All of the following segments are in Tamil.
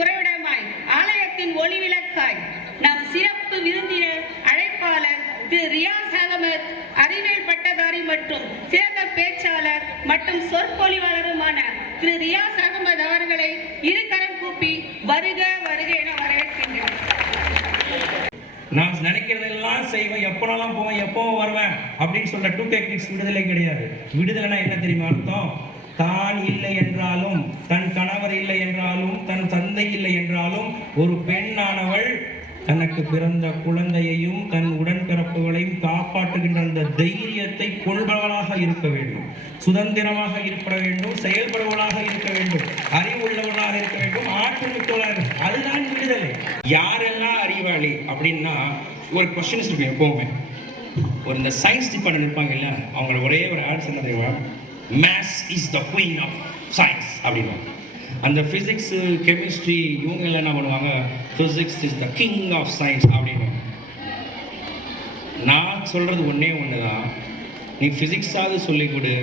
உறைவிடமாய் ஆலயத்தின் ஒளிவிளக்காய் நம் சிறப்பு விருந்தினர் அழைப்பாளர் திரு ரியாஸ் அகமது, அறிவியல் பட்டதாரி மற்றும் சிறந்த பேச்சாளர் மற்றும் சொற்பொழிவாளருமான திரு ரியாஸ் அகமது அவர்களை இருகரம் கூப்பி வருக வருக என வரவேற்கின்றனர். நான் நினைக்கிறதெல்லாம் செய்வேன், எப்போனாலும் போவேன், எப்பவும் வருவேன் அப்படின்னு சொல்ற 2K கிட்ஸ் விடுதலை கிடையாது. விடுதலைனா என்ன தெரியுமா அர்த்தம்? தான் இல்லை என்றாலும், தன் கணவர் இல்லை என்றாலும், தன் தந்தை இல்லை என்றாலும், ஒரு பெண்ணானவள் தனக்கு பிறந்த குழந்தையையும் தன் உடன்பிறப்புகளையும் காப்பாற்றுகின்ற அந்த தைரியத்தை கொள்பவளாக இருக்க வேண்டும், சுதந்திரமாக இருக்க வேண்டும், செயல்படுவதாக இருக்க வேண்டும், அறிவுள்ளவர்களாக இருக்க வேண்டும், ஆற்றல் மிக்கவளாக. அதுதான் விடுதலை. யாரெல்லாம் அறிவாளி அப்படின்னா ஒரு கொஸ்டின்ஸ் இருக்கு எப்பவுமே. ஒரு இந்த சயின்ஸ் டிபார்ட்மெண்ட் இருப்பாங்க இல்ல, அவங்கள ஒரே ஒரு ஆன்சர் என்ன தெரியுமா? Maths is the queen of science அப்படின்னு. அந்த ஃபிசிக்ஸ் கெமிஸ்ட்ரி இவங்க எல்லாம் என்ன பண்ணுவாங்க? Physics is the king of science அப்படின்னு. நான் சொல்றது ஒன்னே ஒண்ணுதான், நீ ஃபிசிக்ஸாவது சொல்லிக் கொடு,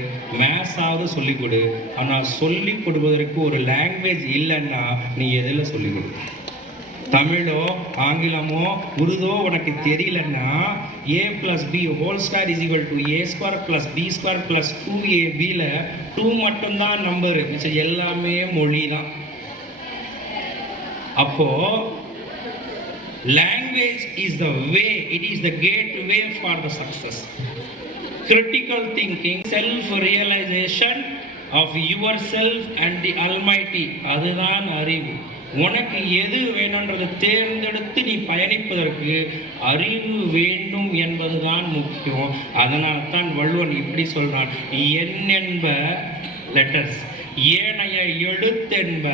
மேத்ஸாவது சொல்லிக் கொடு, ஆனால் சொல்லிக் கொடுப்பதற்கு ஒரு லாங்குவேஜ் இல்லைன்னா நீ எதில் சொல்லிக் கொடு? தமிழோ ஆங்கிலமோ உருதோ உனக்கு தெரியலன்னா a+b whole square is equal to a² + b² + 2ab 2 மட்டும்தான் நம்பர், மிச்சம் எல்லாமே மொழி தான். அப்போ language is the way, it is the gateway for the success. Critical thinking, self realization of your self and the almighty, அதுதான் அறிவு. உனக்கு எது வேணும்ன்றதை தேர்ந்தெடுத்து நீ பயணிப்பதற்கு அறிவு வேண்டும் என்பதுதான் முக்கியம். அதனால தான் வள்ளுவன் இப்படி சொல்றான், எண் என்ப லெட்டர்ஸ், ஏனைய எழுத்தென்ப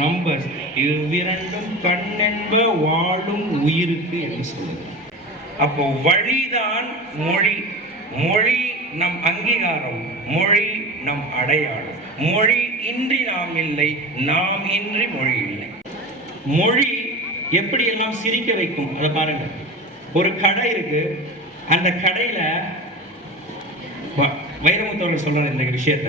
நம்பர்ஸ், இவ்விரண்டும் கண்ணென்ப வாழும் உயிருக்கு என்று சொல்லுது. அப்போ வழிதான் மொழி, மொழி நம் அங்கீகாரம், மொழி நம் அடையாளம். மொழி இன்றி நாம் இல்லை, நாம் இன்றி மொழி இல்லை. மொழி எப்படி எல்லாம் சிரிக்க வைக்கும் அதை பாருங்க. ஒரு கடை இருக்கு, அந்த கடையில வைரமுத்தவர்கள் சொல்றாரு இந்த விஷயத்த.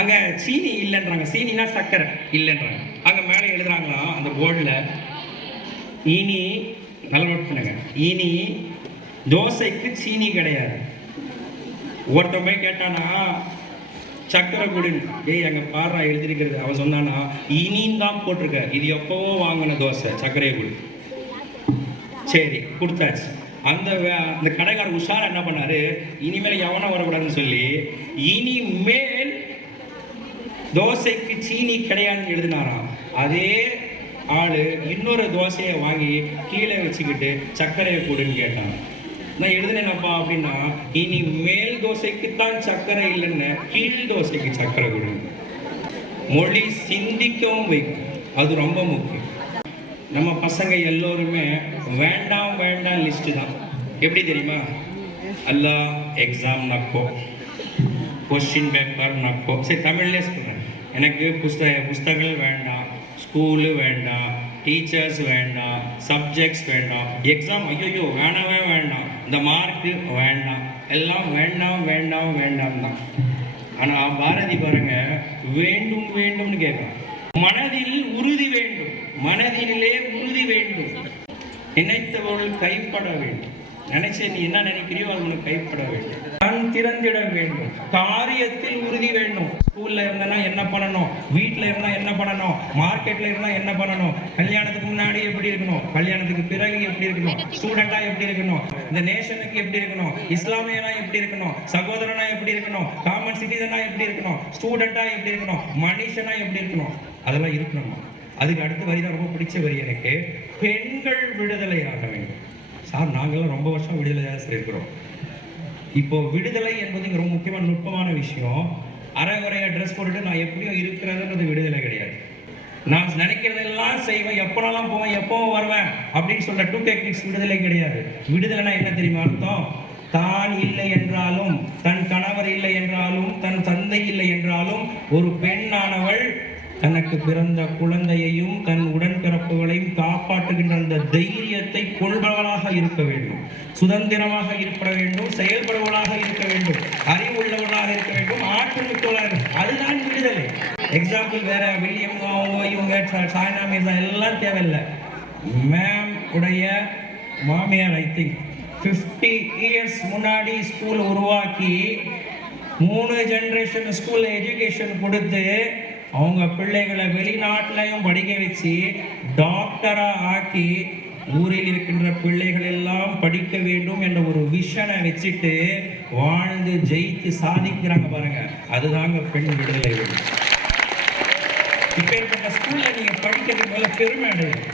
அங்க சீனி இல்லைன்றாங்க, சீனினா சக்கரை இல்லைன்றாங்க. அங்க மேலே எழுதுறாங்களா அந்த போர்டில், இனி நல்லா நோட் பண்ணுங்க, இனி தோசைக்கு சீனி கிடையாது. ஒருத்தன் போய் கேட்டானா சக்கரை குடின், ஏய் அங்கே பாடுறா எழுதிருக்கிறது, அவன் சொன்னானா இனின்னு தான் போட்டிருக்க, இது எப்பவோ வாங்கின தோசை, சர்க்கரையை குடி. சரி கொடுத்தாச்சு. அந்த கடைக்காரர் உஷாரா என்ன பண்ணாரு, இனிமேல் எவனும் வரக்கூடாதுன்னு சொல்லி இனிமேல் தோசைக்கு சீனி கிடையாதுன்னு எழுதினாராம். அதே ஆளு இன்னொரு தோசையை வாங்கி கீழே வச்சுக்கிட்டு சர்க்கரையை கூடுன்னு கேட்டான். நான் எழுதுனேனப்பா அப்படின்னா, இனி மேல் தோசைக்குத்தான் சர்க்கரை இல்லைன்னு கீழ் தோசைக்கு சர்க்கரை கொடுங்க. மொழி சிந்திக்கவும் வைக்கும், அது ரொம்ப முக்கியம். நம்ம பசங்க எல்லோருமே வேண்டாம் வேண்டாம் லிஸ்ட்டு தான். எப்படி தெரியுமா? அல்லாஹ் எக்ஸாம் நக்கோ, கொஸ்டின் பேப்பர் நக்கோ. சரி தமிழ்லேயே சொல்கிறேன், எனக்கு புஸ்தகங்கள் வேண்டாம், ஸ்கூலு வேண்டாம், டீச்சர்ஸ் வேண்டாம், சப்ஜெக்ட்ஸ் வேண்டாம், எக்ஸாம் ஐயோ வேணவே வேண்டாம், இந்த மார்க்கு வேண்டாம், எல்லாம் வேண்டாம் வேண்டாம் வேண்டாம் தான். ஆனால் பாரதி பாருங்க, வேண்டும் வேண்டும்னு கேட்குறான். மனதில் உறுதி வேண்டும், மனதிலே உறுதி வேண்டும், நினைத்தவர்கள் கைப்பட வேண்டும். நினைச்ச நீ என்ன நினைக்கிறியோ அது உனக்கு கைப்பட வேண்டும். கண் திறந்திட வேண்டும், காரியத்தில் உறுதி வேண்டும். ஸ்கூல்ல இருந்தா என்ன பண்ணணும், வீட்டில் இருந்தா என்ன பண்ணணும், மார்க்கெட்ல இருந்தா என்ன பண்ணணும், கல்யாணத்துக்கு முன்னாடி எப்படி இருக்கணும், கல்யாணத்துக்கு பிறகு எப்படி இருக்கணும், ஸ்டூடெண்டா எப்படி இருக்கணும், இந்த நேஷனுக்கு எப்படி இருக்கணும், இஸ்லாமியனா எப்படி இருக்கணும், சகோதரனா எப்படி இருக்கணும், காமன் சிட்டிசனா எப்படி இருக்கணும், ஸ்டூடெண்டா எப்படி இருக்கணும், மனுஷனா எப்படி இருக்கணும், அதெல்லாம் இருக்கணுமா. அதுக்கு அடுத்த வரி தான் ரொம்ப பிடிச்ச வரி எனக்கு, பெண்கள் விடுதலையாக வேண்டும். சார் நாங்கள்லாம் ரொம்ப வருஷம் விடுதலையாக இருக்கிறோம். இப்போ விடுதலை என்பது ரொம்ப முக்கியமான நுட்பமான விஷயம். அரைகுறைய ட்ரெஸ் போட்டுட்டு நான் எப்படியும் இருக்கிறதுன்றது விடுதலை கிடையாது. நான் நினைக்கிறதெல்லாம் செய்வேன், எப்போனாலும் போவேன், எப்பவும் வருவேன் அப்படின்னு சொல்ற 2K கிட்ஸ் விடுதலை கிடையாது. விடுதலைனா என்ன தெரியுமா அர்த்தம்? தான் இல்லை என்றாலும், தன் கணவர் இல்லை என்றாலும், தன் தந்தை இல்லை என்றாலும், ஒரு பெண்ணானவள் தனக்கு பிறந்த குழந்தையையும் தன் உடன்பிறப்புகளையும் காப்பாற்றுகின்ற அந்த தைரியத்தை கொள்பவளாக இருக்க வேண்டும், சுதந்திரமாக இருக்க வேண்டும், செயல்படுவதாக இருக்க வேண்டும், அறிவுள்ளவர்களாக இருக்க வேண்டும், ஆற்றல் மிக்கவளாக. அதுதான் விடுதலை. எக்ஸாம்பிள் வேற வில்லியம் அவங்க இவங்க சாய்னா மீசா எல்லாம் தேவையில்லை. மேம் உடைய மாமியார் ஐ திங்க் 50 இயர்ஸ் முன்னாடி ஸ்கூல் உருவாக்கி 3 ஜெனரேஷன் ஸ்கூல்ல எஜுகேஷன் கொடுத்து அவங்க பிள்ளைகளை வெளிநாட்டிலையும் படிக்க வச்சு டாக்டரா ஆக்கி ஊரில் இருக்கின்ற பிள்ளைகள் எல்லாம் படிக்க வேண்டும் என்ற ஒரு விஷனை வச்சுட்டு வாழ்ந்து ஜெயித்து சாதிக்கிறாங்க பாருங்க. அதுதாங்க பெண் விடுதலை. இப்ப இருக்கிற ஸ்கூல்ல நீங்க படிக்கிறதுக்கு மேல பெருமை அடையும்.